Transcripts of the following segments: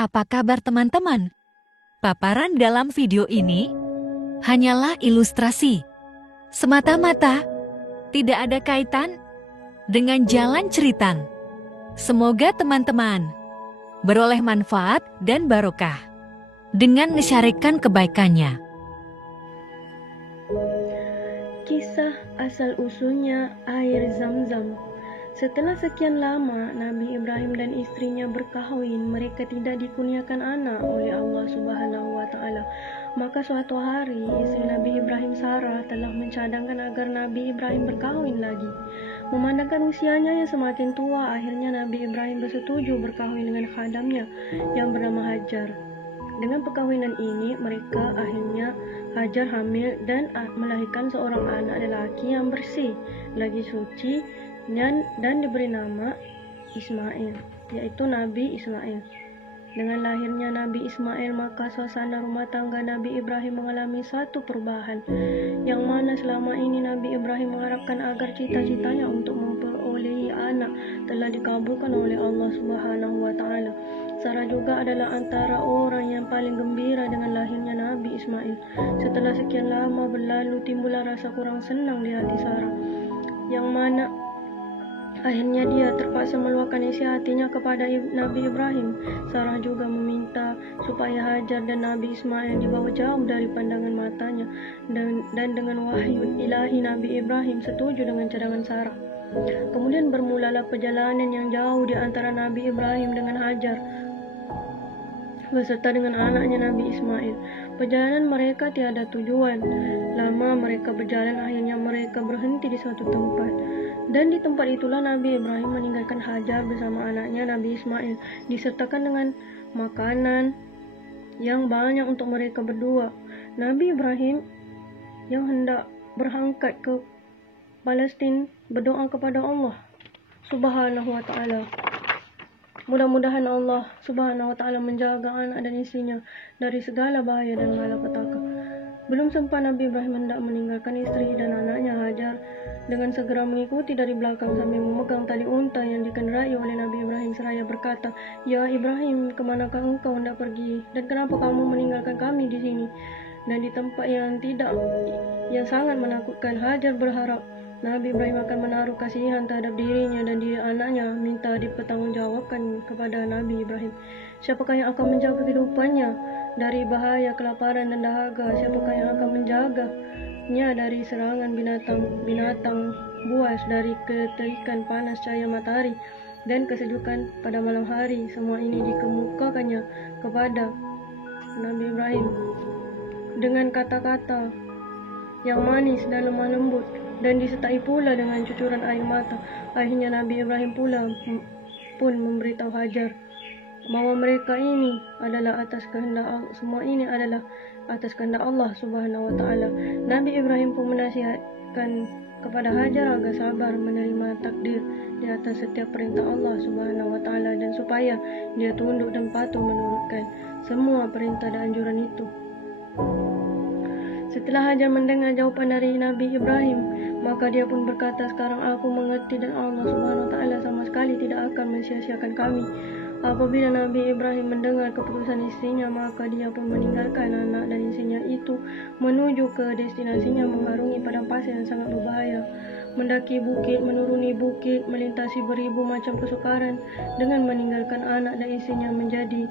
Apa kabar teman-teman? Paparan dalam video ini hanyalah ilustrasi, semata-mata tidak ada kaitan dengan jalan cerita. Semoga teman-teman beroleh manfaat dan barokah dengan mensyariatkan kebaikannya. Kisah asal-usulnya air Zam-Zam. Setelah sekian lama Nabi Ibrahim dan istrinya berkahwin, mereka tidak dikurniakan anak oleh Allah Subhanahu wa taala. Maka suatu hari istri Nabi Ibrahim, Sarah, telah mencadangkan agar Nabi Ibrahim berkahwin lagi. Memandangkan usianya yang semakin tua, akhirnya Nabi Ibrahim bersetuju berkahwin dengan khadamnya yang bernama Hajar. Dengan perkahwinan ini, mereka akhirnya Hajar hamil dan melahirkan seorang anak lelaki yang bersih, lagi suci, dan diberi nama Ismail, yaitu Nabi Ismail. Dengan lahirnya Nabi Ismail, maka suasana rumah tangga Nabi Ibrahim mengalami satu perubahan, yang mana selama ini Nabi Ibrahim mengharapkan agar cita-citanya untuk memperolehi anak telah dikabulkan oleh Allah Subhanahu wa taala. Sarah juga adalah antara orang yang paling gembira dengan lahirnya Nabi Ismail. Setelah sekian lama berlalu, timbullah rasa kurang senang di hati Sarah, yang mana akhirnya dia terpaksa meluahkan isi hatinya kepada Nabi Ibrahim. Sarah juga meminta supaya Hajar dan Nabi Ismail dibawa jauh dari pandangan matanya, dan dengan wahyu ilahi Nabi Ibrahim setuju dengan cadangan Sarah. Kemudian bermulalah perjalanan yang jauh di antara Nabi Ibrahim dengan Hajar beserta dengan anaknya Nabi Ismail. Perjalanan mereka tiada tujuan. Lama mereka berjalan, akhirnya mereka berhenti di suatu tempat. Dan di tempat itulah Nabi Ibrahim meninggalkan Hajar bersama anaknya Nabi Ismail, disertakan dengan makanan yang banyak untuk mereka berdua. Nabi Ibrahim yang hendak berangkat ke Palestin berdoa kepada Allah Subhanahu wa taala. Mudah-mudahan Allah Subhanahu wa taala menjaga anak dan istrinya dari segala bahaya dan malapetaka. Belum sempat Nabi Ibrahim hendak meninggalkan istri dan anaknya, Hajar dengan segera mengikuti dari belakang sambil memegang tali unta yang dikendarai oleh Nabi Ibrahim seraya berkata, "Ya Ibrahim, kemanakah engkau hendak pergi? Dan kenapa kamu meninggalkan kami di sini dan di tempat yang sangat menakutkan?" Hajar berharap Nabi Ibrahim akan menaruh kasihan terhadap dirinya dan diri anaknya, minta dipertanggungjawabkan kepada Nabi Ibrahim. Siapakah yang akan menjaga kehidupannya dari bahaya kelaparan dan dahaga? Siapakah yang akan menjaganya dari serangan binatang buas, dari keterikan panas cahaya matahari dan kesejukan pada malam hari? Semua ini dikemukakannya kepada Nabi Ibrahim dengan kata-kata yang manis dan lemah lembut, dan disertai pula dengan cucuran air mata. Akhirnya Nabi Ibrahim pula pun memberitahu Hajar bahwa semua ini adalah atas kehendak Allah Subhanahu wa taala. Nabi Ibrahim pun menasihatkan kepada Hajar agar sabar menerima takdir di atas setiap perintah Allah Subhanahu wa taala, dan supaya dia tunduk dan patuh menurutkan semua perintah dan anjuran itu. Setelah Hajar mendengar jawaban dari Nabi Ibrahim, maka dia pun berkata, "Sekarang aku mengerti dan Allah Subhanahu wa taala sama sekali tidak akan mensia-siakan kami." Apabila Nabi Ibrahim mendengar keputusan istrinya, maka dia pun meninggalkan anak dan istrinya itu menuju ke destinasinya, mengharungi padang pasir yang sangat berbahaya, mendaki bukit, menuruni bukit, melintasi beribu macam kesukaran, dengan meninggalkan anak dan istrinya menjadi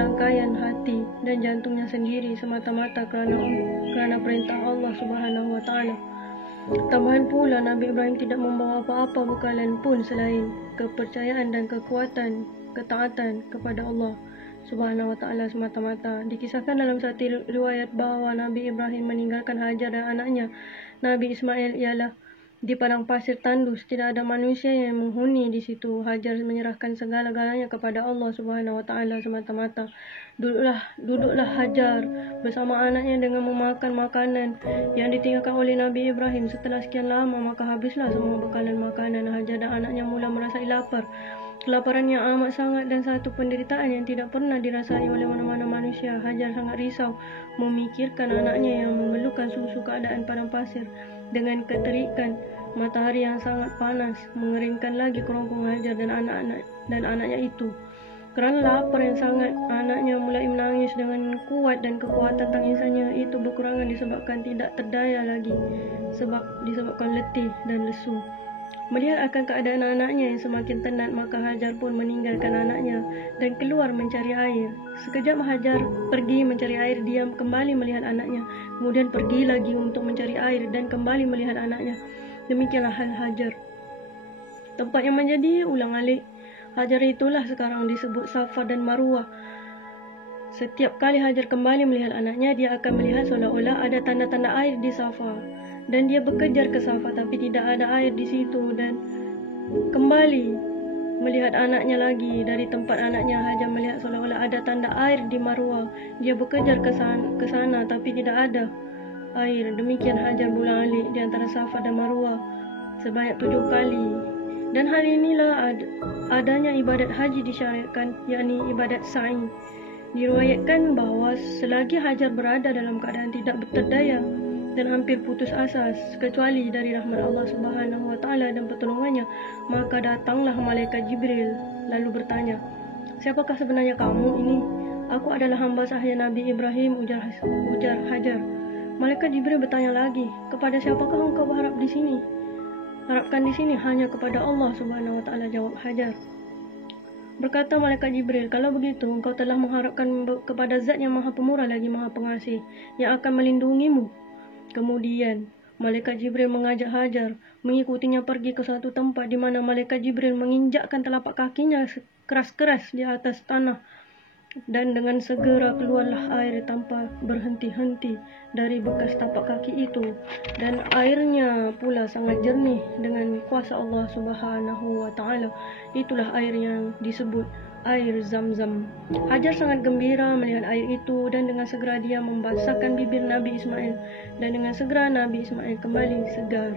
rangkaian hati dan jantungnya sendiri semata-mata kerana perintah Allah Subhanahu wa taala. Tambahan pula, Nabi Ibrahim tidak membawa apa-apa bekalan pun selain kepercayaan dan ketaatan kepada Allah Subhanahu wa taala semata-mata. Dikisahkan dalam satu riwayat bahawa Nabi Ibrahim meninggalkan Hajar dan anaknya Nabi Ismail ialah di padang pasir tandus, tidak ada manusia yang menghuni di situ. Hajar menyerahkan segala-galanya kepada Allah Subhanahu wa taala semata-mata. Duduklah Hajar bersama anaknya dengan memakan makanan yang ditinggalkan oleh Nabi Ibrahim. Setelah sekian lama, maka habislah semua bekalan makanan. Hajar dan anaknya mula merasai lapar. Kelaparan yang amat sangat dan satu penderitaan yang tidak pernah dirasai oleh mana-mana manusia. Hajar sangat risau memikirkan anaknya yang memerlukan susu keadaan padang pasir dengan keterikan matahari yang sangat panas mengeringkan lagi kerongkong Hajar dan anaknya itu. Kerana lapar yang sangat, anaknya mulai menangis dengan kuat dan kekuatan tangisannya itu berkurangan disebabkan tidak terdaya lagi disebabkan letih dan lesu. Melihat akan keadaan anaknya yang semakin tenat, maka Hajar pun meninggalkan anaknya dan keluar mencari air. Sekejap Hajar pergi mencari air, diam kembali melihat anaknya, kemudian pergi lagi untuk mencari air dan kembali melihat anaknya. Demikianlah hal Hajar. Tempat yang menjadi ulang-alik Hajar itulah sekarang disebut Safa dan Marwah. Setiap kali Hajar kembali melihat anaknya, dia akan melihat seolah-olah ada tanda-tanda air di Safa. Dan dia berkejar ke Safa tapi tidak ada air di situ, dan kembali melihat anaknya lagi. Dari tempat anaknya, Hajar melihat seolah-olah ada tanda air di Marwah. Dia berkejar ke sana tapi tidak ada air. Demikian Hajar berulang-alik di antara Safa dan Marwah sebanyak 7 kali. Dan hal inilah adanya ibadat haji disyariatkan, yakni ibadat sa'i. Diriwayatkan bahawa selagi Hajar berada dalam keadaan tidak berdaya dan hampir putus asa kecuali dari rahmat Allah Subhanahu wa taala dan pertolongannya, maka datanglah malaikat Jibril lalu bertanya, "Siapakah sebenarnya kamu ini?" "Aku adalah hamba sahaya Nabi Ibrahim," ujar Hajar. Malaikat Jibril bertanya lagi, "Kepada siapakah engkau berharap di sini?" "Harapkan di sini hanya kepada Allah Subhanahu wa taala," jawab Hajar. Berkata malaikat Jibril, "Kalau begitu engkau telah mengharapkan kepada Zat yang Maha Pemurah lagi Maha Pengasih yang akan melindungimu." Kemudian malaikat Jibril mengajak Hajar mengikutinya pergi ke suatu tempat di mana malaikat Jibril menginjakkan telapak kakinya keras-keras di atas tanah, dan dengan segera keluarlah air tanpa berhenti-henti dari bekas tapak kaki itu, dan airnya pula sangat jernih dengan kuasa Allah Subhanahu wa taala. Itulah air yang disebut air Zam-Zam. Hajar sangat gembira melihat air itu, dan dengan segera dia membasahkan bibir Nabi Ismail, dan dengan segera Nabi Ismail kembali segar.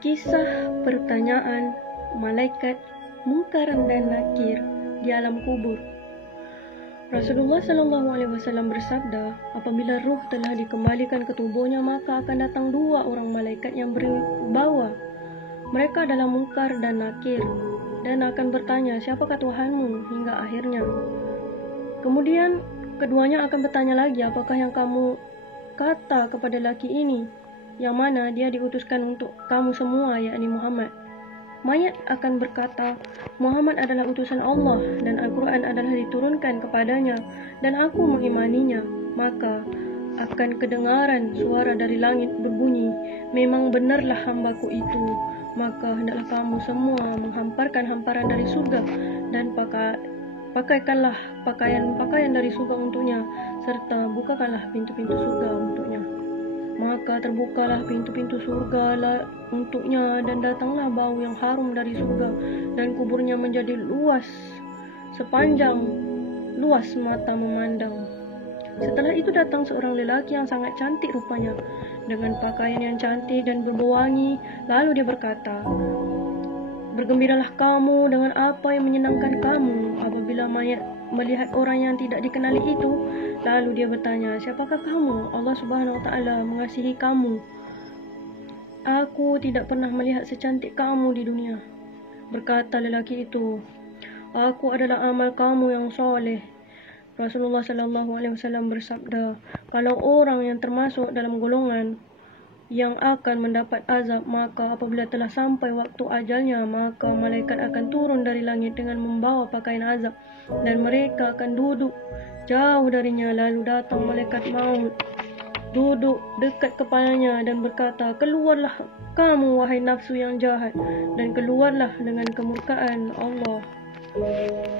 Kisah pertanyaan malaikat Munkar dan Nakir di alam kubur. Rasulullah SAW bersabda, apabila ruh telah dikembalikan ke tubuhnya, maka akan datang 2 orang malaikat yang berwibawa. Mereka adalah Munkar dan Nakir, dan akan bertanya, "Siapakah Tuhanmu?" hingga akhirnya. Kemudian keduanya akan bertanya lagi, "Apakah yang kamu kata kepada laki ini, yang mana dia diutuskan untuk kamu semua, yakni Muhammad?" Mayat akan berkata, "Muhammad adalah utusan Allah dan Al-Quran adalah diturunkan kepadanya, dan aku mengimaninya." Maka akan kedengaran suara dari langit berbunyi, "Memang benarlah hambaku itu. Maka hendaklah kamu semua menghamparkan hamparan dari surga dan pakaikanlah pakaian dari surga untuknya, serta bukakanlah pintu-pintu surga untuknya." Maka terbukalah pintu-pintu surga untuknya, dan datanglah bau yang harum dari surga, dan kuburnya menjadi luas sepanjang luas mata memandang. Setelah itu datang seorang lelaki yang sangat cantik rupanya, dengan pakaian yang cantik dan berbau wangi. Lalu dia berkata, "Bergembiralah kamu dengan apa yang menyenangkan kamu." Apabila mayat melihat orang yang tidak dikenali itu, lalu dia bertanya, "Siapakah kamu? Allah Subhanahu wa taala mengasihi kamu. Aku tidak pernah melihat secantik kamu di dunia." Berkata lelaki itu, "Aku adalah amal kamu yang soleh." Rasulullah SAW bersabda, kalau orang yang termasuk dalam golongan yang akan mendapat azab, maka apabila telah sampai waktu ajalnya, maka malaikat akan turun dari langit dengan membawa pakaian azab, dan mereka akan duduk jauh darinya. Lalu datang malaikat maut, duduk dekat kepalanya dan berkata, "Keluarlah kamu wahai nafsu yang jahat, dan keluarlah dengan kemurkaan Allah."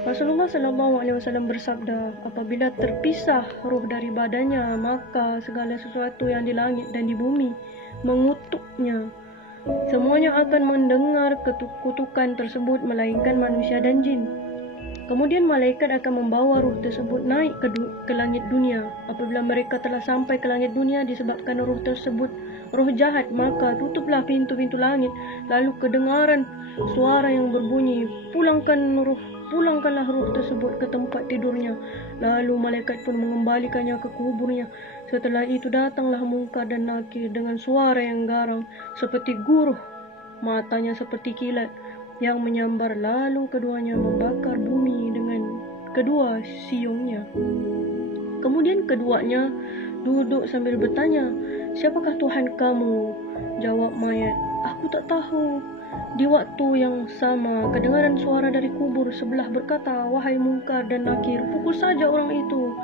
Rasulullah SAW bersabda, apabila terpisah ruh dari badannya, maka segala sesuatu yang di langit dan di bumi mengutuknya. Semuanya akan mendengar kutukan tersebut, melainkan manusia dan jin. Kemudian malaikat akan membawa ruh tersebut naik ke langit dunia. Apabila mereka telah sampai ke langit dunia, disebabkan ruh tersebut ruh jahat, maka tutuplah pintu-pintu langit. Lalu kedengaran suara yang berbunyi, pulangkanlah ruh tersebut ke tempat tidurnya. Lalu malaikat pun mengembalikannya ke kuburnya. Setelah itu datanglah Munkar dan Nakir dengan suara yang garang seperti guruh matanya seperti kilat yang menyambar, lalu keduanya membakar bumi dengan kedua siungnya. Kemudian keduanya duduk sambil bertanya, "Siapakah Tuhan kamu?" Jawab mayat, "Aku tak tahu." Di waktu yang sama, kedengaran suara dari kubur sebelah berkata, "Wahai Munkar dan Nakir, pukul saja orang itu."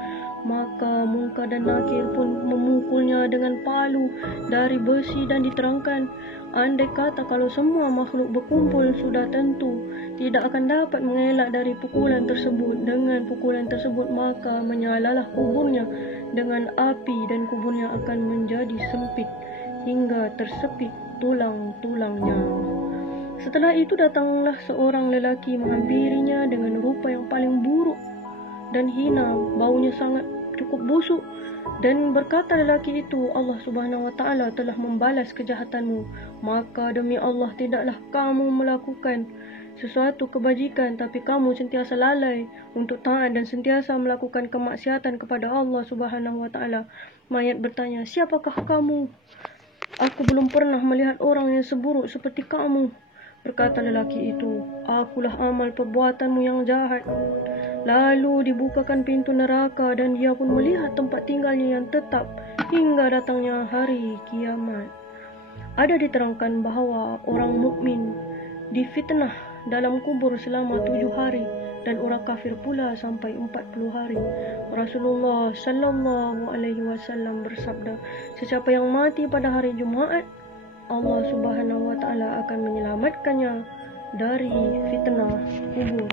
Maka Munkar dan Nakir pun memukulnya dengan palu dari besi dan diterangkan, andai kata kalau semua makhluk berkumpul, sudah tentu tidak akan dapat mengelak dari pukulan tersebut. Dengan pukulan tersebut, maka menyalalah kuburnya dengan api dan kuburnya akan menjadi sempit hingga tersepit tulang-tulangnya. Setelah itu datanglah seorang lelaki menghampirinya dengan rupa yang paling buruk dan hina, baunya sangat cukup busuk, dan berkata lelaki itu, "Allah Subhanahu wa taala telah membalas kejahatanmu, maka demi Allah tidaklah kamu melakukan sesuatu kebajikan, tapi kamu sentiasa lalai untuk taat dan sentiasa melakukan kemaksiatan kepada Allah Subhanahu wa taala." Mayat bertanya, "Siapakah kamu? Aku belum pernah melihat orang yang seburuk seperti kamu." Berkata lelaki itu, "Akulah amal perbuatanmu yang jahat." Lalu dibukakan pintu neraka dan dia pun melihat tempat tinggalnya yang tetap hingga datangnya hari kiamat. Ada diterangkan bahawa orang mukmin difitnah dalam kubur selama 7 hari dan orang kafir pula sampai 40 hari. Rasulullah sallallahu alaihi wasallam bersabda, "Sesiapa yang mati pada hari Jumaat, Allah Subhanahu wa taala akan menyelamatkannya dari fitnah kubur."